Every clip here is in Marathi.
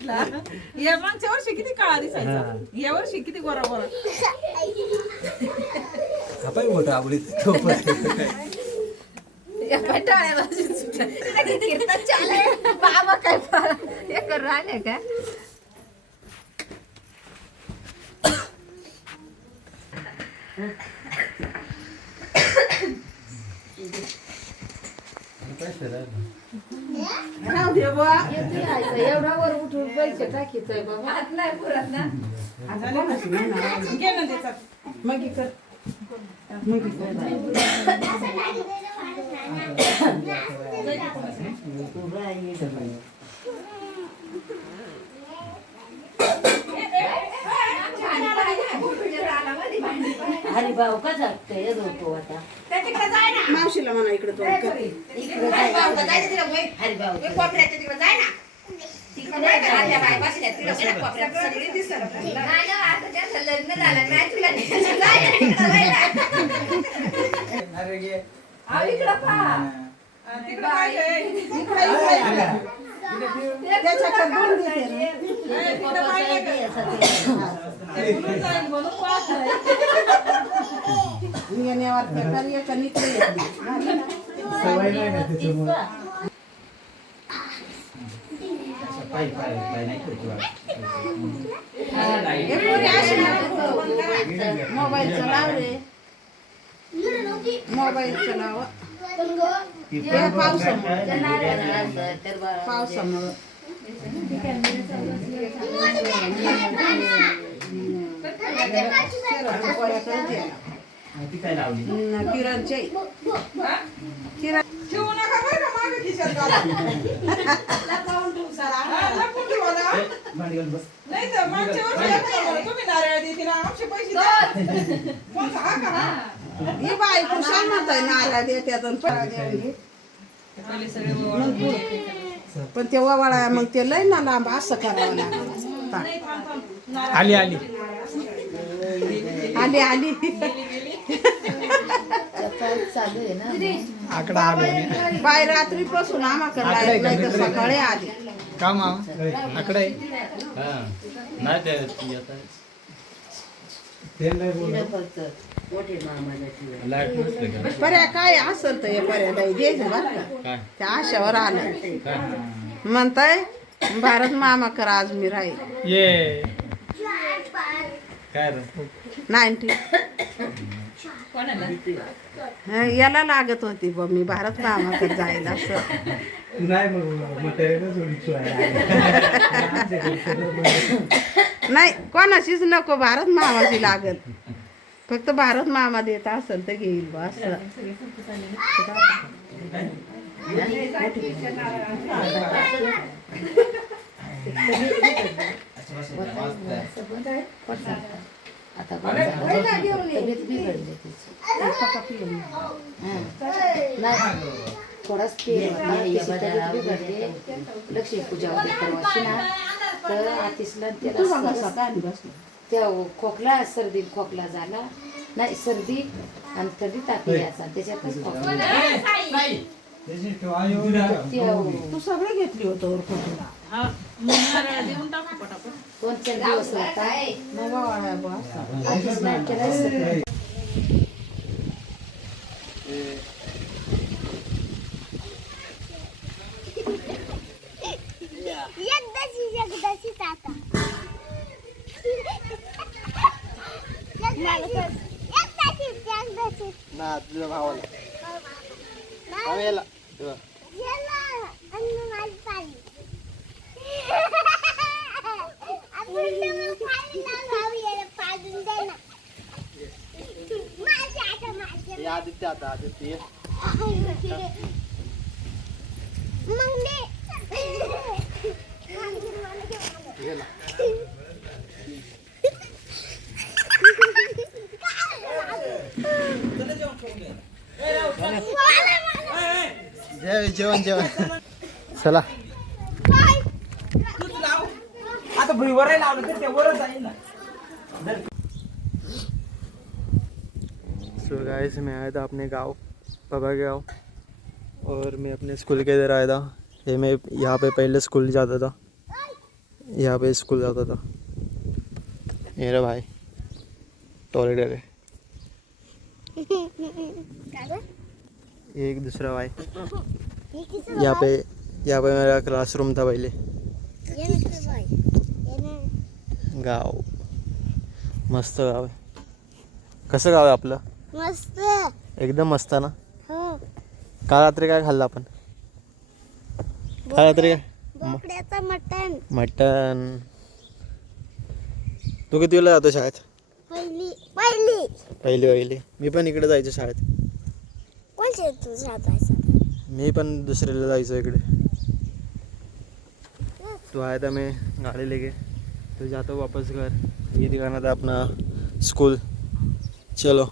बघितला या मागच्या वर्षी किती काळा दिसायचा या वर्षी किती गोरा गोरा आपण मोठा आवडीत तो बाबा काय हे कर राहिले काय एवढा वर उठून पैसे टाकीतोय बाबा हात नाही पुरत ना घे ना त्याचा मग कर हरी भाऊ का जागतोय झोपो आता मावशीला म्हणा इकडे तो हरी भाऊ लग्न झालं नाही तुला सवय नाही ना त्याच्यामुळे मोबाईल चलाव रे मोबाईल चलाव पावसामुळे किरणचे किरण ठेवू नका बरं का मागे खिशात नाही तर मागच्या वर्षी तुम्ही नारळ देते ना आमचे पैसे ही बाई कुशाल म्हणताय नारळ देते पण तेव्हा वाळा मग ते लय ना लांब असं करावं लागतं आली आली आली आली चालू आहे ना आकडा आलो बाई रात्रीपासून आम्हाकडे नाही तर सकाळी आली का मामा आकडा आहे पर्या काय असेल तर हे पर्या नाही द्यायचं बरं का त्या आशावर आलं म्हणताय भारत मामा करा आज मी राहील ये काय 90 याला लागत होती बा मी भारत मामाकडे जायला असं नाही नाही कोणाशीच नको भारत मामाची लागत फक्त भारत मामा देत असेल तर घेईल बा असं आता तब्येत बिघडली थोडाच तब्येत बिघडली लक्ष्मी पूजा वगैरे करवाशी ना तर आतिशला त्या खोकला सर्दी खोकला झाला नाही सर्दी आणि कधी तापी यायचा त्याच्यातच खोकला तू सगळे घेतली होतं दोन चार दिवस होता आतिशला केला ना तुझ्या भावाला आम्हाला आदित्य आता आदित्य जेवण जेवण चला आता भुईवर लावलं तर त्यावरच जाईल ना सो गाइस मैं आया था अपने गांव पापा के गांव और मैं अपने स्कूल के इधर आया था ये मैं यहाँ पे पहले स्कूल जाता था यहाँ पे स्कूल जाता था। ये रहा भाई टॉयलेट है। एक दूसरा भाई यहाँ पे मेरा क्लासरूम था पहले। गाव मस्त गाव आहे. कसं गाव आहे आपलं? मस्त. एकदम मस्त ना. हो. काल रात्री काय खाल्लं आपण? काल रात्री काय? बोकड्याचं मटण. मटन. तू किती वेळा जातो शाळेत? पहिली. मी पण इकडे जायचो शाळेत. कोणते तू जायचं? मी पण दुसरीला जायचो इकडे. तू आया था मैं गाड़ी लेके तो जाता हूँ वापस घर. ये दिखाना था अपना स्कूल. चलो.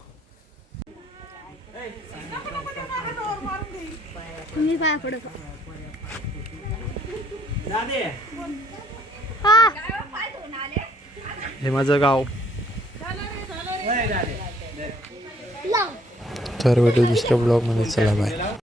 तुम्ही पाय पडत. हे माझं गाव. तर भेटू दुसऱ्या ब्लॉगमध्ये. चला बाय.